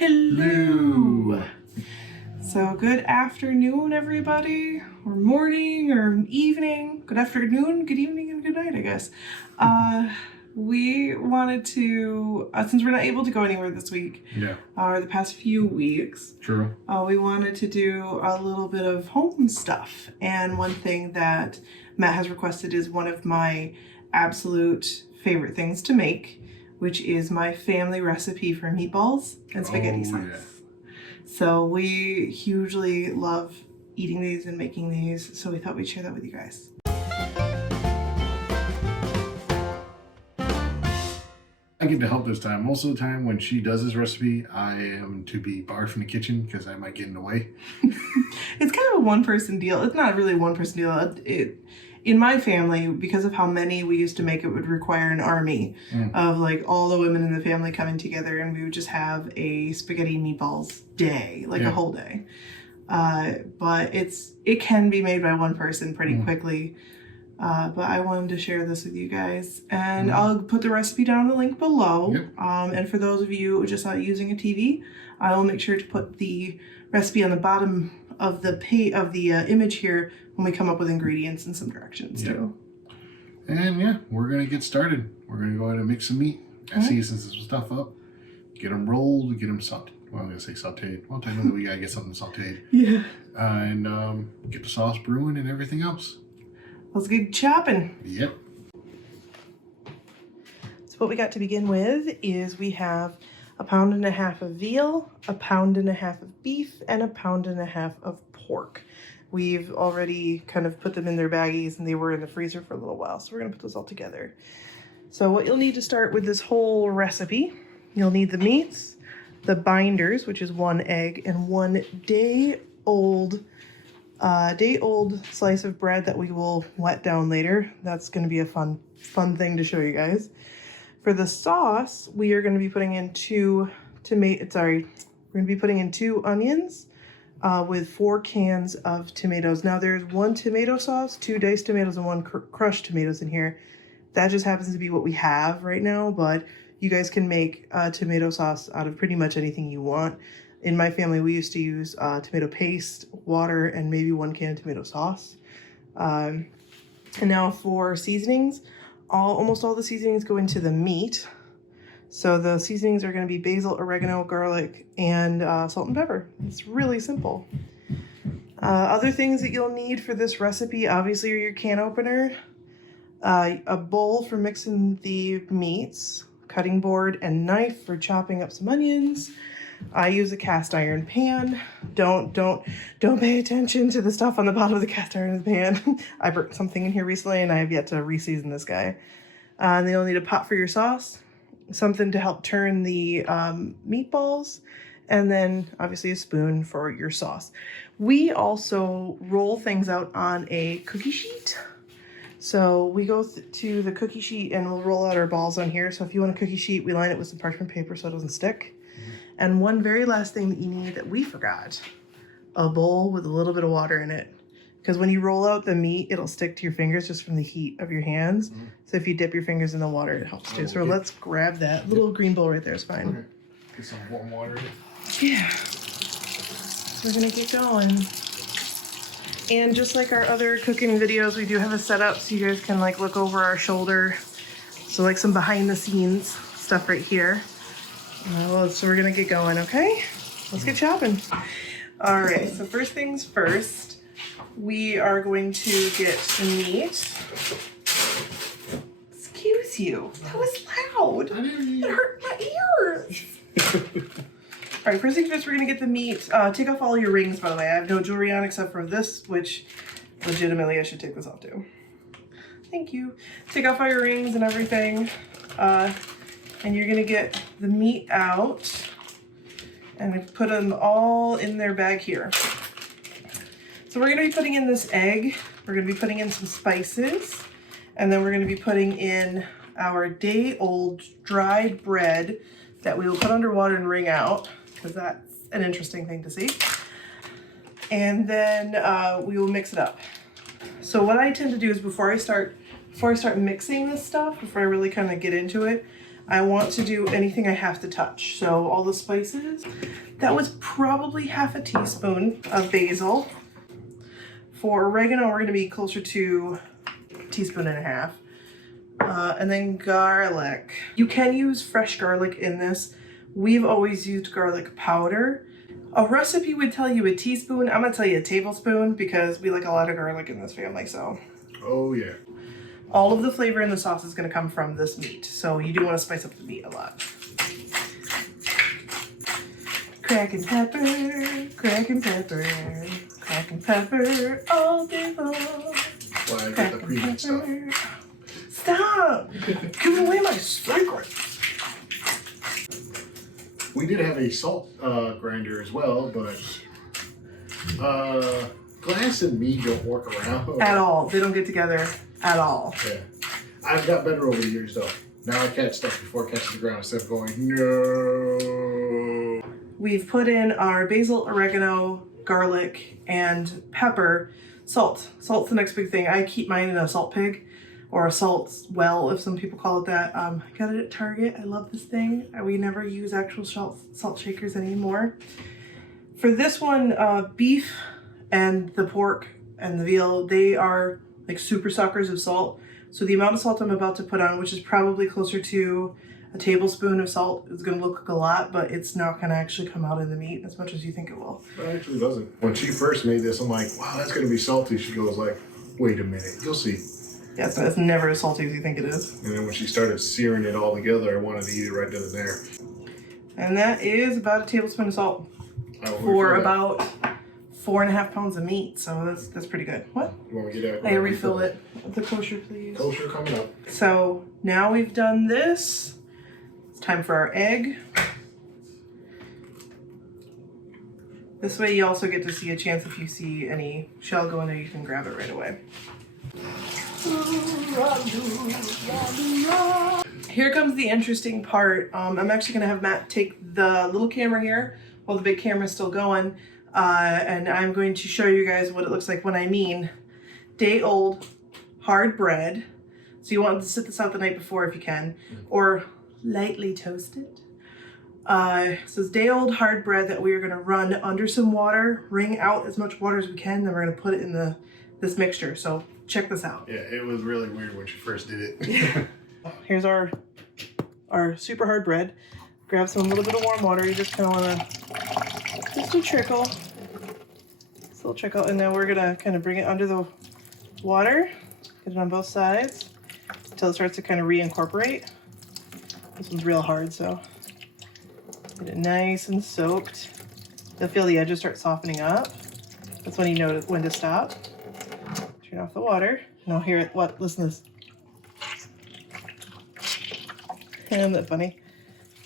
Hello. So good afternoon, everybody, or morning, or evening. Good afternoon, good evening, and good night, I guess. We wanted to, since we're not able to go anywhere this week, or the past few weeks, true. We wanted to do a little bit of home stuff. And one thing that Matt has requested is one of my absolute favorite things to make, which is my family recipe for meatballs and spaghetti sauce. Yeah. So we hugely love eating these and making these, so we thought we'd share that with you guys. I get to help this time. Most of the time when she does this recipe, I am to be barred from the kitchen because I might get in the way. It's kind of a one-person deal. It's not really a one-person deal. In my family, because of how many we used to make, it would require an army of like all the women in the family coming together, and we would just have a spaghetti and meatballs day, like a whole day. But it can be made by one person pretty quickly. But I wanted to share this with you guys, and I'll put the recipe down in the link below. Yep. And for those of you just not using a TV, I will make sure to put the recipe on the bottom of the image here when we come up with ingredients and some directions too. And we're gonna get started. We're gonna go ahead and mix some meat, season some stuff up, get them rolled, get them sauteed. Well, I'm gonna say sauteed. Well, technically we gotta get something sauteed. Yeah. And get the sauce brewing and everything else. Let's get chopping. Yep. So what we got to begin with is we have 1.5 pounds of veal, 1.5 pounds of beef, and 1.5 pounds of pork. We've already kind of put them in their baggies and they were in the freezer for a little while. So we're gonna put those all together. So what you'll need to start with this whole recipe, you'll need the meats, the binders, which is 1 egg, and 1 day-old slice of bread that we will wet down later. That's going to be a fun thing to show you guys. For the sauce, we are going to be putting in 2 onions with 4 cans of tomatoes. Now there's 1 tomato sauce, 2 diced tomatoes, and 1 crushed tomatoes in here. That just happens to be what we have right now, but you guys can make tomato sauce out of pretty much anything you want. In my family, we used to use tomato paste, water, and maybe 1 can of tomato sauce. And now for seasonings, almost all the seasonings go into the meat. So the seasonings are going to be basil, oregano, garlic, and salt and pepper. It's really simple. Other things that you'll need for this recipe, obviously, are your can opener, a bowl for mixing the meats, cutting board, and knife for chopping up some onions. I use a cast iron pan. Don't pay attention to the stuff on the bottom of the cast iron pan. I burnt something in here recently and I have yet to re-season this guy. And then you'll need a pot for your sauce, something to help turn the meatballs, and then obviously a spoon for your sauce. We also roll things out on a cookie sheet. So we go to the cookie sheet and we'll roll out our balls on here. So if you want a cookie sheet, we line it with some parchment paper so it doesn't stick. And one very last thing that you need that we forgot, a bowl with a little bit of water in it. Because when you roll out the meat, it'll stick to your fingers just from the heat of your hands. So if you dip your fingers in the water, it helps too. So let's grab that little green bowl right there is fine. Okay. Get some warm water. Yeah. We're gonna get going. And just like our other cooking videos, we do have a setup so you guys can like look over our shoulder. So like some behind the scenes stuff right here. So we're gonna get going, okay? Let's get chopping. All right, so first things first, we are going to get the meat. Excuse you, that was loud. It hurt my ears. All right, first things first, we're gonna get the meat. Take off all your rings, by the way. I have no jewelry on except for this, which legitimately I should take this off too. Thank you. Take off all your rings and everything. And you're gonna get the meat out and put them all in their bag here. So we're gonna be putting in this egg, we're gonna be putting in some spices, and then we're gonna be putting in our day-old dried bread that we will put under water and wring out, because that's an interesting thing to see. And then we will mix it up. So what I tend to do is before I start mixing this stuff, before I really kind of get into it, I want to do anything I have to touch. So all the spices, that was probably half a teaspoon of basil. For oregano, we're gonna be closer to a teaspoon and a half. And then garlic. You can use fresh garlic in this. We've always used garlic powder. A recipe would tell you a teaspoon. I'm gonna tell you a tablespoon because we like a lot of garlic in this family, so. Oh yeah. All of the flavor in the sauce is gonna come from this meat. So you do wanna spice up the meat a lot. Cracking pepper, cracking pepper, cracking pepper all day long. Why I get the premium stuff. Stop! Give away my secrets. We did have a salt grinder as well, but glass and me don't work around. At all. They don't get together at all. Yeah. I've got better over the years though. Now I catch stuff before it catches the ground instead of going, no. We've put in our basil, oregano, garlic, and pepper. Salt. Salt's the next big thing. I keep mine in a salt pig. Or a salt well, if some people call it that. I got it at Target. I love this thing. We never use actual salt shakers anymore. For this one, beef and the pork and the veal, they are like super suckers of salt. So the amount of salt I'm about to put on, which is probably closer to a tablespoon of salt, is gonna look like a lot, but it's not gonna actually come out in the meat as much as you think it will. It actually doesn't. When she first made this, I'm like, wow, that's gonna be salty. She goes like, wait a minute, you'll see. Yeah, so it's never as salty as you think it is. And then when she started searing it all together, I wanted to eat it right then and there. And that is about a tablespoon of salt for about 4.5 pounds of meat. So that's pretty good. What? You want me to get that? I refill it. The kosher, please. Kosher coming up. So now we've done this. It's time for our egg. This way you also get to see a chance if you see any shell go in there, you can grab it right away. Here comes the interesting part. I'm actually gonna have Matt take the little camera here while the big camera's still going, and I'm going to show you guys what it looks like when I mean day-old hard bread. So you want to sit this out the night before if you can, or lightly toasted. So it's day-old hard bread that we are gonna run under some water, wring out as much water as we can, then we're gonna put it in this mixture. So check this out. Yeah, it was really weird when she first did it. Here's our super hard bread. Grab some little bit of warm water. You just kind of want to, just a trickle. Just a little trickle. And now we're going to kind of bring it under the water. Get it on both sides until it starts to kind of reincorporate. This one's real hard, so get it nice and soaked. You'll feel the edges start softening up. That's when you know when to stop. Turn off the water, and I'll hear it. What? Listen to this. Isn't that funny?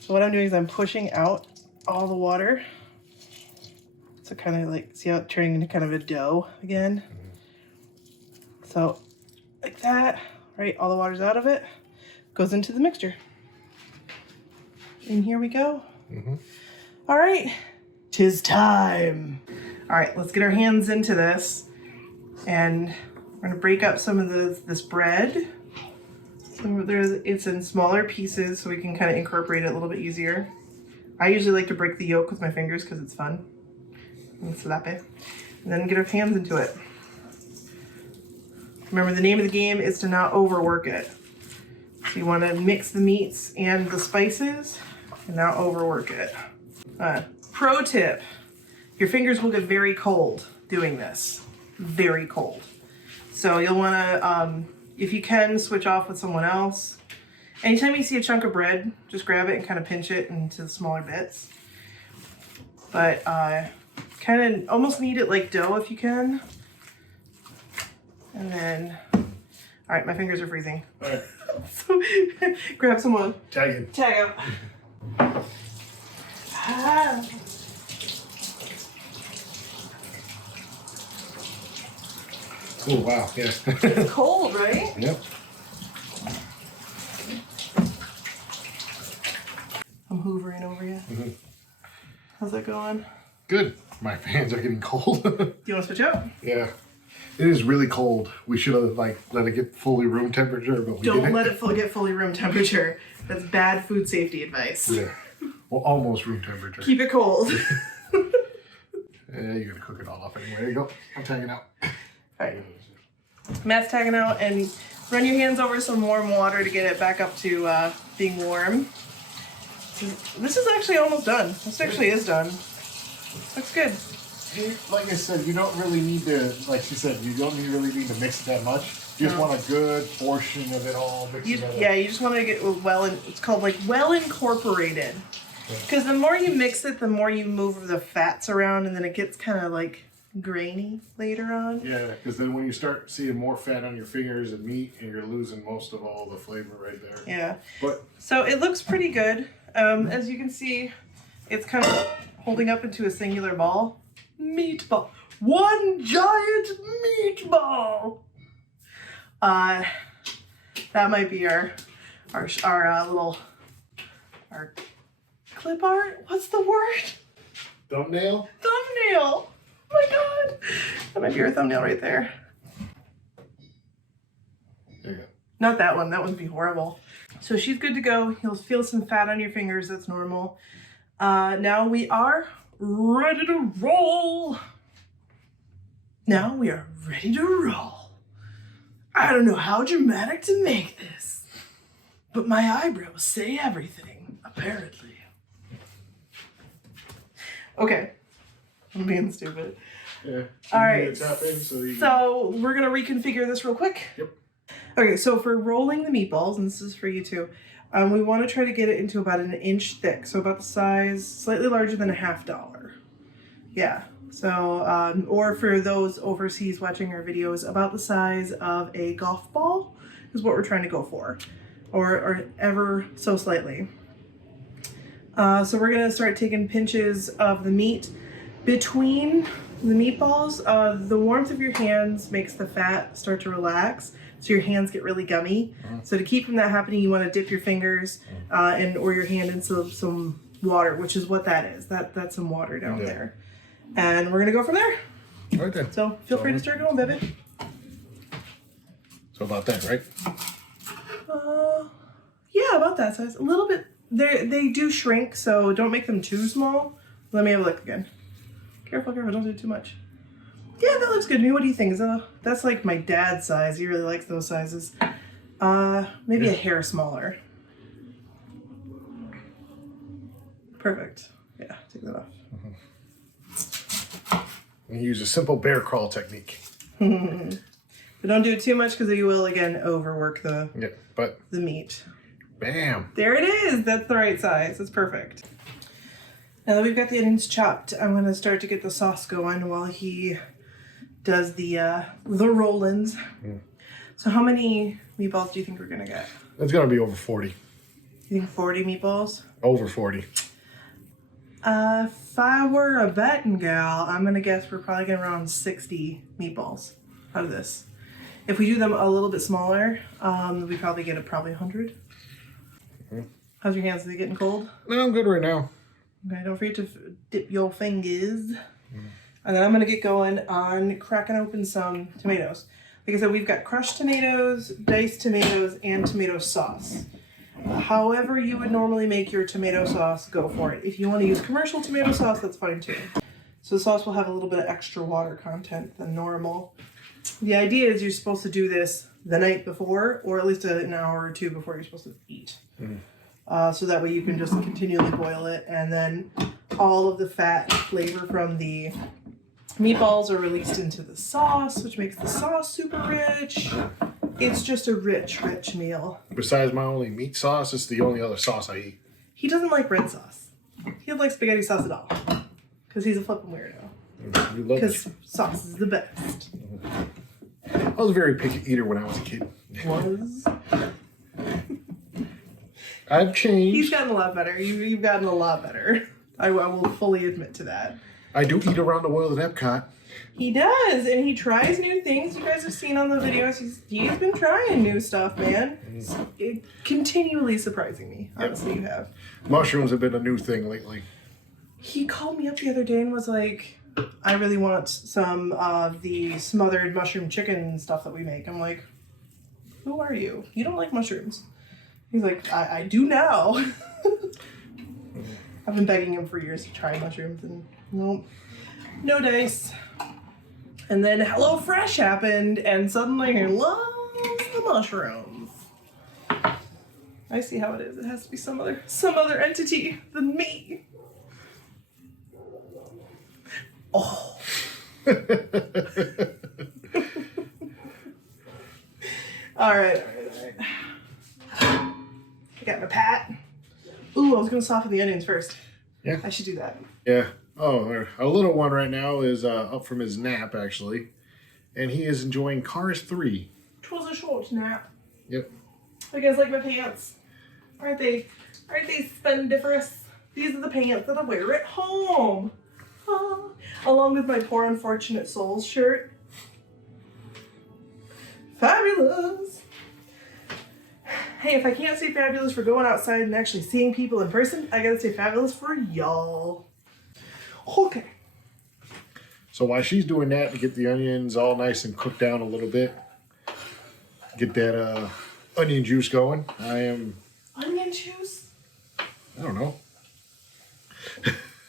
So what I'm doing is I'm pushing out all the water. So kind of like, see how it's turning into kind of a dough again? So like that, right? All the water's out of it. Goes into the mixture. And here we go. All right, 'tis time. All right, let's get our hands into this. And we're gonna break up some of this bread. So it's in smaller pieces so we can kind of incorporate it a little bit easier. I usually like to break the yolk with my fingers because it's fun. And slap it. And then get our hands into it. Remember, the name of the game is to not overwork it. So you want to mix the meats and the spices and not overwork it. Pro tip, your fingers will get very cold doing this. Very cold. So you'll want to, if you can, switch off with someone else. Anytime you see a chunk of bread, just grab it and kind of pinch it into smaller bits. But kind of almost knead it like dough if you can. And then, all right, my fingers are freezing. All right. So grab someone. Tag in. Tag out. Ah. Oh, wow, yeah. It's cold, right? Yep. I'm hoovering over you. How's that going? Good. My hands are getting cold. Do you want to switch out? Yeah. It is really cold. We should have like let it get fully room temperature, but we Don't didn't. let it get fully room temperature. That's bad food safety advice. Yeah. Well, almost room temperature. Keep it cold. You're gonna cook it all up anyway. There you go. I'm tagging out. All right. Matt's tagging out, and run your hands over some warm water to get it back up to being warm. This is actually almost done. This actually is done. Looks good. Like I said, you don't really need to, like she said, you don't really need to mix it that much. You just want a good portion of it all mixed together. Yeah, you just want to get it's called like well incorporated. Because the more you mix it, the more you move the fats around, and then it gets kind of like grainy later on. Yeah, because then when you start seeing more fat on your fingers and meat, and you're losing most of all the flavor right there. Yeah. But so it looks pretty good. As you can see, it's kind of holding up into a singular ball. Meatball. One giant meatball. That might be our little clip art. What's the word? thumbnail? Thumbnail. Oh my god. That might be our thumbnail right there. There you go. Not that one. That one would be horrible. So she's good to go. You'll feel some fat on your fingers. That's normal. Now we are ready to roll. Now we are ready to roll. I don't know how dramatic to make this, but my eyebrows say everything, apparently. Okay. I'm being stupid. Yeah. All right. Tap in So we're going to reconfigure this real quick. Yep. Okay, so for rolling the meatballs, and this is for you too, we want to try to get it into about 1 inch thick. So about the size, slightly larger than a $50. Yeah. So, or for those overseas watching our videos, about the size of a golf ball is what we're trying to go for, or ever so slightly. So we're gonna start taking pinches of the meat between the meatballs. The warmth of your hands makes the fat start to relax, so your hands get really gummy. So to keep from that happening, you want to dip your fingers or your hand into some water, which is what that is. That's some water down there. And we're gonna go from there. Right then. So feel free to start going, baby. So about that, right? Yeah, about that size. A little bit. They do shrink, so don't make them too small. Let me have a look again. Careful, don't do too much. Yeah, that looks good to me. What do you think? That's like my dad's size. He really likes those sizes. Maybe a hair smaller. Perfect. Yeah, take that off. And use a simple bear crawl technique. But don't do it too much because you will again overwork the meat. Bam. There it is. That's the right size. That's perfect. Now that we've got the onions chopped, I'm going to start to get the sauce going while he does the roll-ins. So how many meatballs do you think we're going to get? It's going to be over 40. You think 40 meatballs? Over 40. If I were a betting gal, I'm going to guess we're probably getting around 60 meatballs out of this. If we do them a little bit smaller, we probably get probably 100. How's your hands? Are they getting cold? No, I'm good right now. Okay, don't forget to dip your fingers. And then I'm going to get going on cracking open some tomatoes. Like I said, we've got crushed tomatoes, diced tomatoes, and tomato sauce. However you would normally make your tomato sauce, go for it. If you want to use commercial tomato sauce, that's fine too. So the sauce will have a little bit of extra water content than normal. The idea is you're supposed to do this the night before, or at least an hour or two before you're supposed to eat. So that way you can just continually boil it, and then all of the fat and flavor from the meatballs are released into the sauce, which makes the sauce super rich. It's just a rich, rich meal. Besides my only meat sauce, it's the only other sauce I eat. He doesn't like red sauce. He doesn't like spaghetti sauce at all. Because he's a flippin' weirdo. Because sauce is the best. I was a very picky eater when I was a kid. Was? I've changed. He's gotten a lot better. You've gotten a lot better. I will fully admit to that. I do eat around the world at Epcot. He does, and he tries new things. You guys have seen on the videos. He's been trying new stuff, man. It's continually surprising me. Honestly, you have. Mushrooms have been a new thing lately. He called me up the other day and was like, I really want some of the smothered mushroom chicken stuff that we make. I'm like, who are you? You don't like mushrooms. He's like, I do now. I've been begging him for years to try mushrooms, and nope, no dice. And then HelloFresh happened, and suddenly he loves the mushrooms. I see how it is. It has to be some other entity than me. Oh. All right. I got my pat. Ooh, I was gonna soften the onions first. Yeah. I should do that. Yeah. Oh, our little one right now is up from his nap, actually. And he is enjoying Cars 3. 'Twas a short nap. Yep. I guess like my pants. Aren't they spendiferous? These are the pants that I wear at home. Ah. Along with my Poor Unfortunate Souls shirt. Fabulous. Hey, if I can't say fabulous for going outside and actually seeing people in person, I gotta say fabulous for y'all. Okay. So while she's doing that to get the onions all nice and cooked down a little bit, get that onion juice going, I am... Onion juice? I don't know.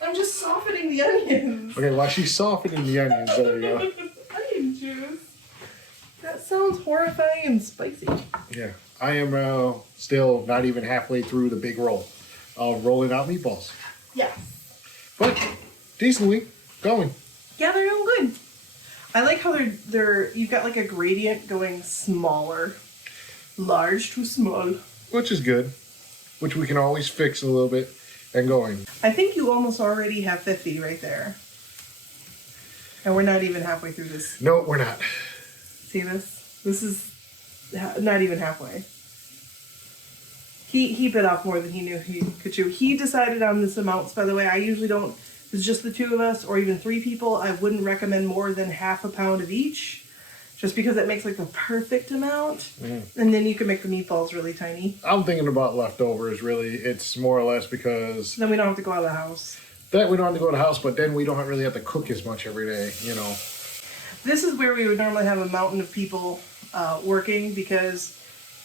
I'm just softening the onions. Okay, while she's softening the onions, there you go. Onion juice? That sounds horrifying and spicy. Yeah. I am still not even halfway through the big roll of rolling out meatballs. Yes. But decently going. Yeah, they're all good. I like how they're you've got like a gradient going smaller. Large to small. Which is good. Which we can always fix a little bit and going. I think you almost already have 50 right there. And we're not even halfway through this. No, we're not. See this? This is not even halfway. He bit off more than he knew he could chew. He decided on this amounts, by the way. I usually don't. If it's just the two of us or even 3 people, I wouldn't recommend more than half a pound of each. Just because it makes like the perfect amount. Mm-hmm. And then you can make the meatballs really tiny. I'm thinking about leftovers, really. It's more or less because... Then we don't have to go out of the house. That we don't have to go to the house, but then we don't really have to cook as much every day, you know. This is where we would normally have a mountain of people working because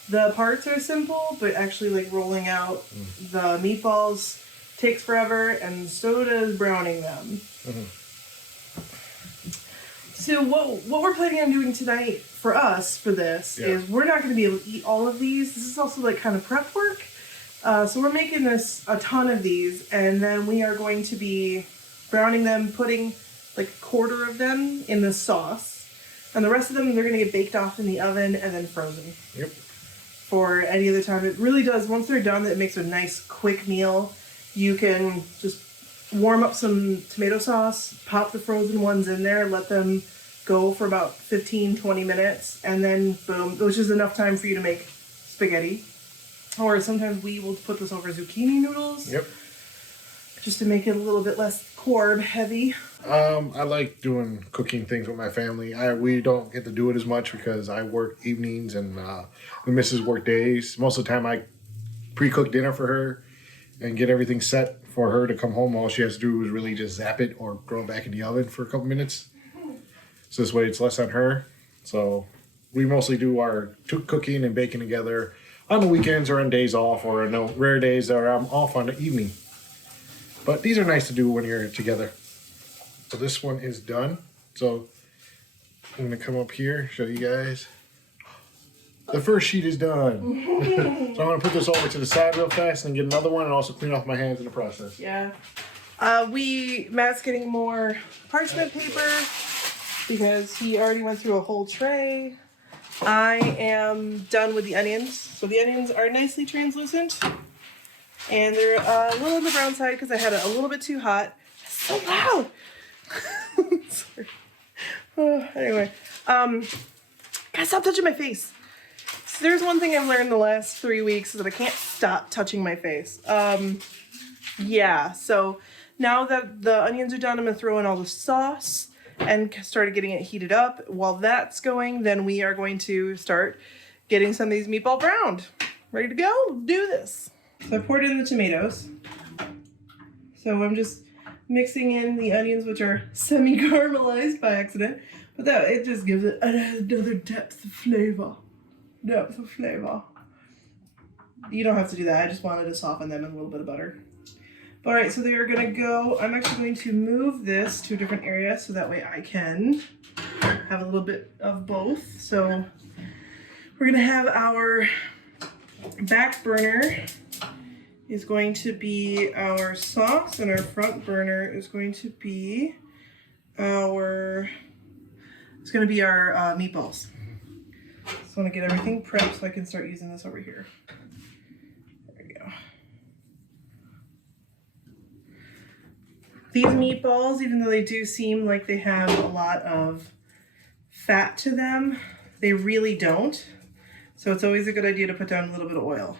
the parts are simple, but actually like rolling out the meatballs takes forever, and so does browning them. Mm-hmm. So what we're planning on doing tonight for us for this is we're not going to be able to eat all of these. This is also like kind of prep work. So we're making a ton of these, and then we are going to be browning them, putting like a quarter of them in the sauce, and the rest of them they're going to get baked off in the oven and then frozen. Yep. For any other time. It really does. Once they're done, it makes a nice quick meal. You can just warm up some tomato sauce, pop the frozen ones in there, let them go for about 15-20 minutes, and then boom, which is enough time for you to make spaghetti. Or sometimes we will put this over zucchini noodles. Yep. Just to make it a little bit less carb heavy. I like doing cooking things with my family. We don't get to do it as much because I work evenings and the missus work days. Most of the time I pre-cook dinner for her and get everything set for her to come home. All she has to do is really just zap it or throw it back in the oven for a couple minutes. So this way it's less on her. So we mostly do our cooking and baking together on the weekends or on days off, or no rare days that I'm off on the evening. But these are nice to do when you're together. So this one is done. So I'm going to come up here, show you guys. The first sheet is done. So I'm going to put this over to the side real fast and get another one, and also clean off my hands in the process. Yeah. Matt's getting more parchment paper because he already went through a whole tray. I am done with the onions. So the onions are nicely translucent. And they're a little on the brown side because I had it a little bit too hot. It's so loud. Sorry. Anyway, gotta stop touching my face. So there's one thing I've learned the last 3 weeks is that I can't stop touching my face. Yeah, so now that the onions are done, I'm gonna throw in all the sauce and started getting it heated up. While that's going, then we are going to start getting some of these meatball browned. Ready to go? Let's do this. So I poured in the tomatoes. So I'm just mixing in the onions, which are semi-caramelized by accident. But that, it just gives it another depth of flavor. Depth of flavor. You don't have to do that. I just wanted to soften them in a little bit of butter. All right, so they are gonna go, I'm actually going to move this to a different area so that way I can have a little bit of both. So we're gonna have our back burner is going to be our sauce, and our front burner is going to be our meatballs. So I want to get everything prepped so I can start using this over here. There we go. These meatballs, even though they do seem like they have a lot of fat to them, they really don't. So it's always a good idea to put down a little bit of oil.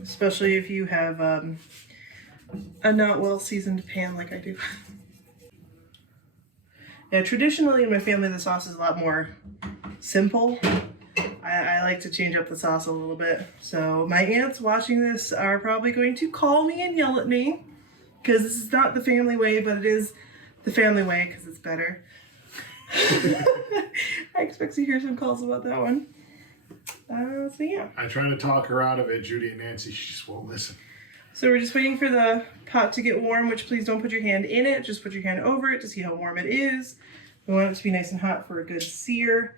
Especially if you have a not well seasoned pan like I do. Yeah, traditionally in my family the sauce is a lot more simple. I like to change up the sauce a little bit. So my aunts watching this are probably going to call me and yell at me because this is not the family way, but it is the family way because it's better. I expect to hear some calls about that one. So yeah. I try to talk her out of it, Judy and Nancy. She just won't listen. So we're just waiting for the pot to get warm, which please don't put your hand in it. Just put your hand over it to see how warm it is. We want it to be nice and hot for a good sear.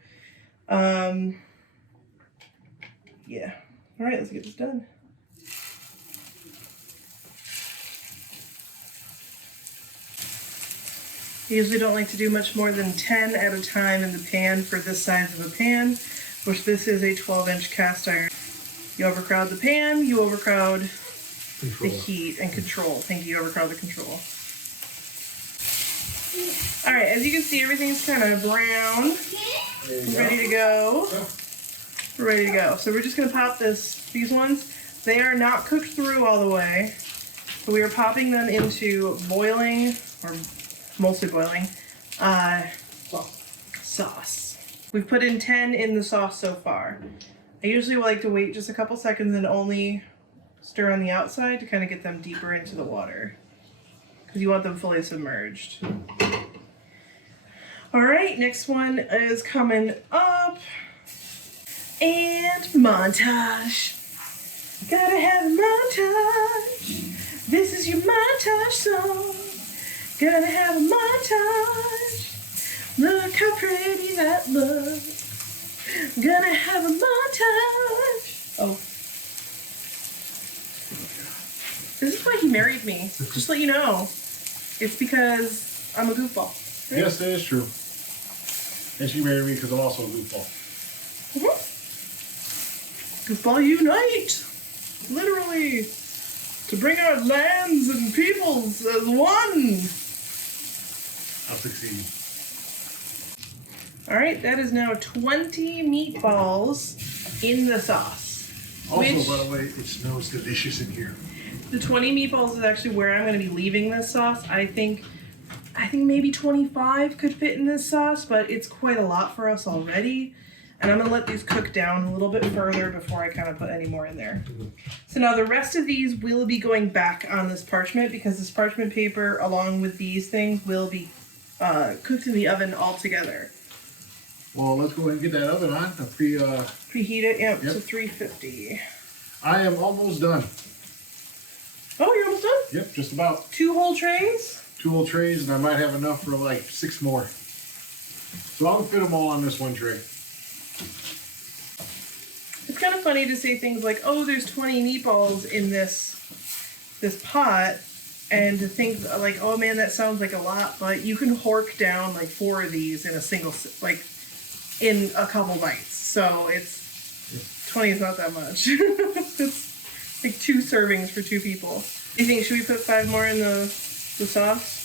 Yeah. All right, let's get this done. I usually don't like to do much more than 10 at a time in the pan for this size of a pan, which this is a 12-inch cast iron. You overcrowd the pan, you overcrowd the heat and control. Thank you, overcrowd the control. All right, as you can see, everything's kind of brown. Ready to go. We're ready to go. So we're just gonna pop these ones. They are not cooked through all the way. So we are popping them into boiling, or mostly boiling, sauce. We've put in 10 in the sauce so far. I usually like to wait just a couple seconds and only stir on the outside to kind of get them deeper into the water because you want them fully submerged. All right, next one is coming up. And montage. Gotta have a montage. This is your montage song. Gotta have a montage. Look how pretty that looks. Gonna have a montage. Oh. This is why he married me. Just to let you know. It's because I'm a goofball. Right? Yes, that is true. And she married me because I'm also a goofball. Mm-hmm. Goofball unite! Literally. To bring our lands and peoples as one. I'll succeed. Alright, that is now 20 meatballs in the sauce. Also, by the way, it smells delicious in here. The 20 meatballs is actually where I'm going to be leaving this sauce. I think maybe 25 could fit in this sauce, but it's quite a lot for us already. And I'm going to let these cook down a little bit further before I kind of put any more in there. So now the rest of these will be going back on this parchment because this parchment paper, along with these things, will be cooked in the oven all together. Well, let's go ahead and get that oven on. Preheat it, yep, to 350. I am almost done. Oh, you're almost done? Yep, just about. 2 whole trays? 2 whole trays, and I might have enough for like 6 more. So I'll fit them all on this one tray. It's kind of funny to say things like, oh, there's 20 meatballs in this pot, and to think like, oh man, that sounds like a lot, but you can hork down like 4 of these in a single, like in a couple bites. So it's 20 is not that much. It's like 2 servings for 2 people. Do you think, should we put 5 more in the sauce?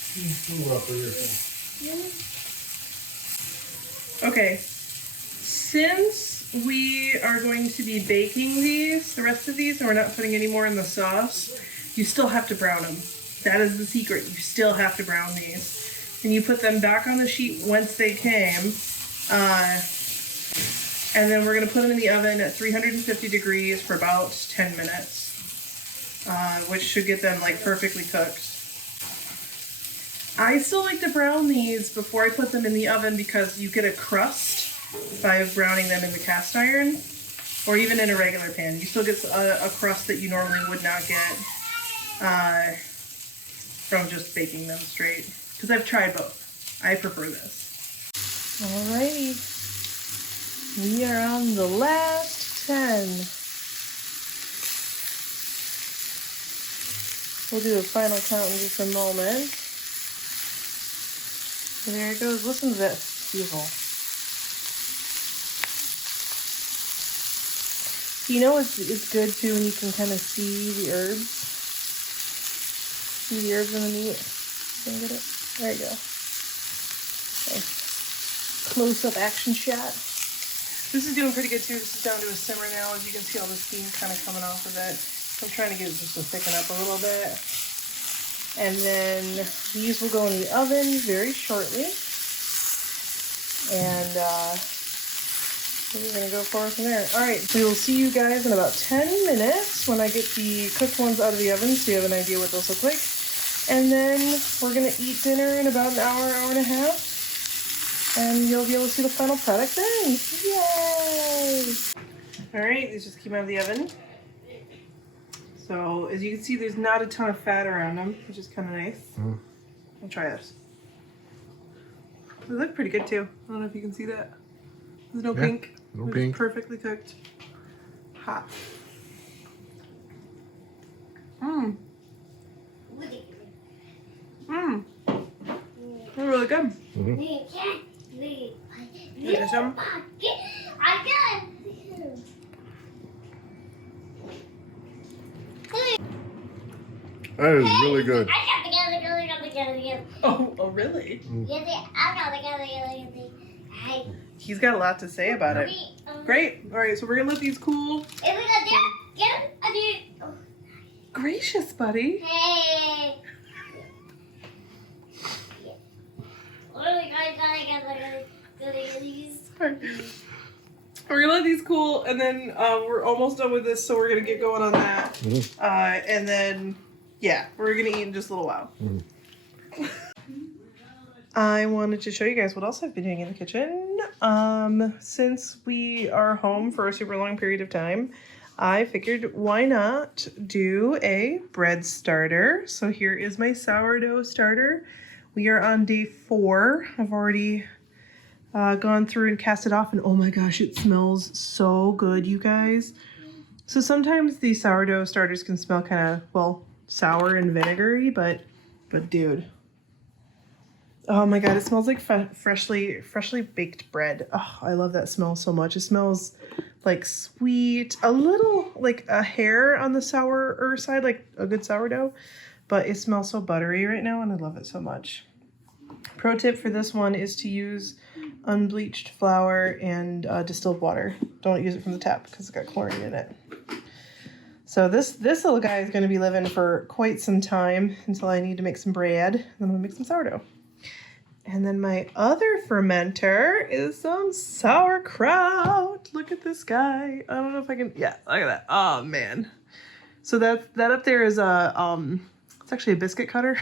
Okay, since we are going to be baking the rest of these, and we're not putting any more in the sauce, you still have to brown them. That is the secret. You still have to brown these. And you put them back on the sheet once they came, and then we're going to put them in the oven at 350 degrees for about 10 minutes, which should get them like perfectly cooked. I still like to brown these before I put them in the oven because you get a crust by browning them in the cast iron or even in a regular pan. You still get a crust that you normally would not get from just baking them straight. Because I've tried both. I prefer this. Alrighty. We are on the last 10. We'll do a final count in just a moment. And there it goes. Listen to this. Beautiful. You know it's good too when you can kind of see the herbs. See the herbs in the meat. Can you get it? There you go. Nice. Close-up action shot. This is doing pretty good too. This is down to a simmer now. As you can see all the steam kind of coming off of it. I'm trying to get it just to thicken up a little bit. And then these will go in the oven very shortly. And we're going to go forward from there. Alright, we will see you guys in about 10 minutes when I get the cooked ones out of the oven so you have an idea what those look like. And then we're going to eat dinner in about an hour, hour and a half. And you'll be able to see the final product then. Yay! Alright, these just came out of the oven. So, as you can see, there's not a ton of fat around them, which is kind of nice. I'll try this. They look pretty good too. I don't know if you can see that. There's no pink. No pink. Perfectly cooked. Hot. Mmm. Mmm. They're really good. You got some? That is really good. Oh, really? He's got a lot to say about it. Great. All right, so we're gonna let these cool. Gracious, buddy. Hey. We're gonna let these cool, and then we're almost done with this, so we're gonna get going on that. And then, yeah, we're gonna eat in just a little while. I wanted to show you guys what else I've been doing in the kitchen. Since we are home for a super long period of time, I figured why not do a bread starter. So here is my sourdough starter. We are on day 4. I've already gone through and cast it off, and oh my gosh, it smells so good, you guys. So sometimes these sourdough starters can smell kind of, well, sour and vinegary, but dude. Oh my god, it smells like freshly baked bread. Oh, I love that smell so much. It smells like sweet, a little like a hair on the sourer side, like a good sourdough, but it smells so buttery right now and I love it so much. Pro tip for this one is to use unbleached flour and distilled water. Don't use it from the tap because it's got chlorine in it. So this little guy is going to be living for quite some time until I need to make some bread. Then I'm going to make some sourdough. And then my other fermenter is some sauerkraut. Look at this guy. I don't know if I can, yeah, look at that. Oh man. So that up there is it's actually a biscuit cutter,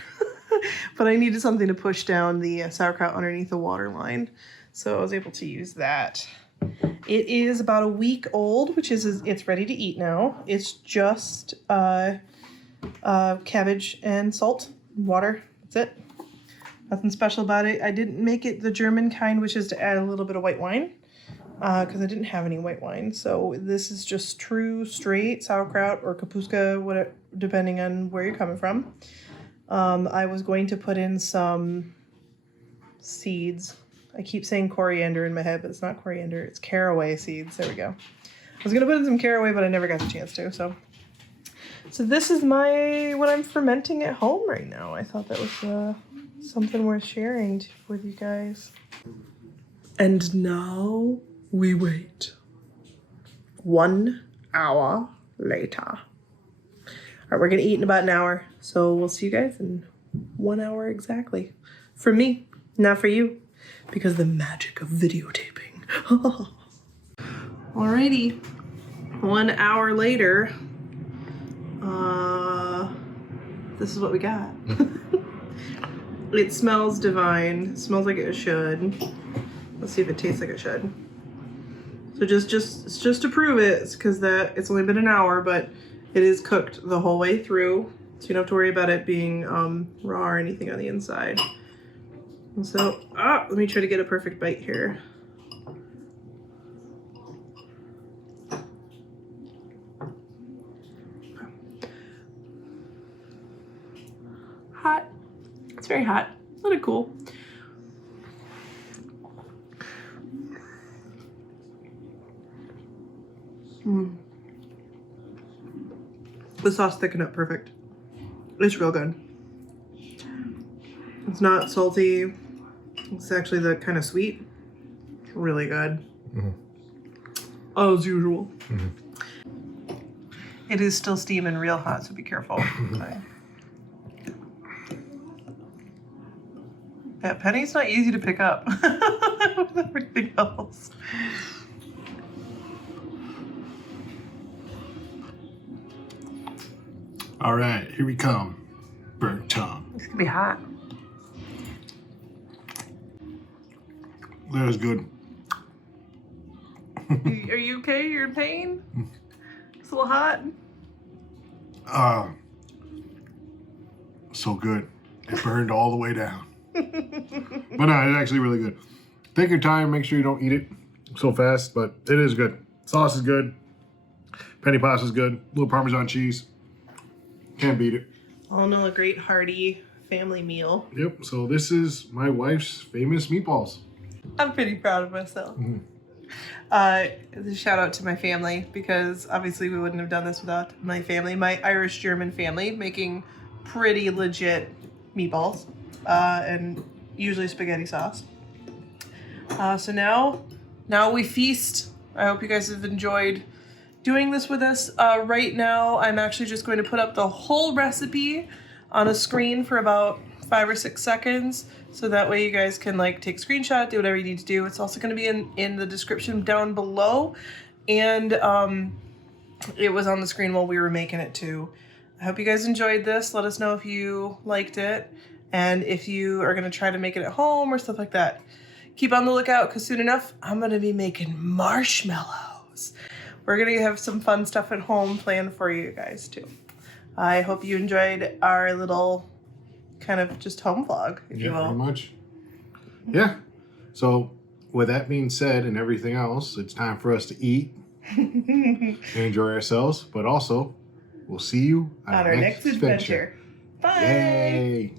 but I needed something to push down the sauerkraut underneath the water line. So I was able to use that. It is about a week old, which is, it's ready to eat now. It's just cabbage and salt, water, that's it. Nothing special about it. I didn't make it the German kind, which is to add a little bit of white wine, because I didn't have any white wine. So this is just true, straight sauerkraut or kapuska, whatever, depending on where you're coming from. I was going to put in some seeds. I keep saying coriander in my head, but it's not coriander. It's caraway seeds. There we go. I was going to put in some caraway, but I never got the chance to. So this is what I'm fermenting at home right now. I thought that was something worth sharing with you guys. And now we wait. 1 hour later. All right, we're going to eat in about an hour. So we'll see you guys in 1 hour exactly. For me, not for you. Because the magic of videotaping. Alrighty. 1 hour later. This is what we got. It smells divine. It smells like it should. Let's see if it tastes like it should. So just to prove it, because it's only been an hour, but it is cooked the whole way through, so you don't have to worry about it being raw or anything on the inside. And so, let me try to get a perfect bite here. Hot. It's very hot. Let it cool. The sauce thickened up perfect. It's real good. It's not salty. It's actually the kind of sweet. It's really good. As usual. It is still steaming real hot, so be careful. Yeah, Penny's not easy to pick up with everything else. All right, here we come. Burnt tongue. It's gonna be hot. That is good. Are you okay? You're in pain? It's a little hot. So good. It burned all the way down. But no, it's actually really good. Take your time. Make sure you don't eat it so fast, but it is good. Sauce is good. Penny pasta is good. A little Parmesan cheese. Can't beat it. All in all, a great hearty family meal. Yep. So this is my wife's famous meatballs. I'm pretty proud of myself. Shout out to my family, because obviously we wouldn't have done this without my family. My Irish-German family making pretty legit meatballs and usually spaghetti sauce. So now we feast. I hope you guys have enjoyed doing this with us. Right now, I'm actually just going to put up the whole recipe on a screen for about 5 or 6 seconds, so that way you guys can like take screenshot, do whatever you need to do. It's also going to be in the description down below, and it was on the screen while we were making it too. I hope you guys enjoyed this. Let us know if you liked it, and if you are going to try to make it at home or stuff like that. Keep on the lookout, because soon enough I'm going to be making marshmallows. We're going to have some fun stuff at home planned for you guys too. I hope you enjoyed our little kind of just home vlog, if you will. Pretty much. Yeah. So with that being said and everything else, it's time for us to eat and enjoy ourselves. But also, we'll see you on our next adventure. Bye. Yay.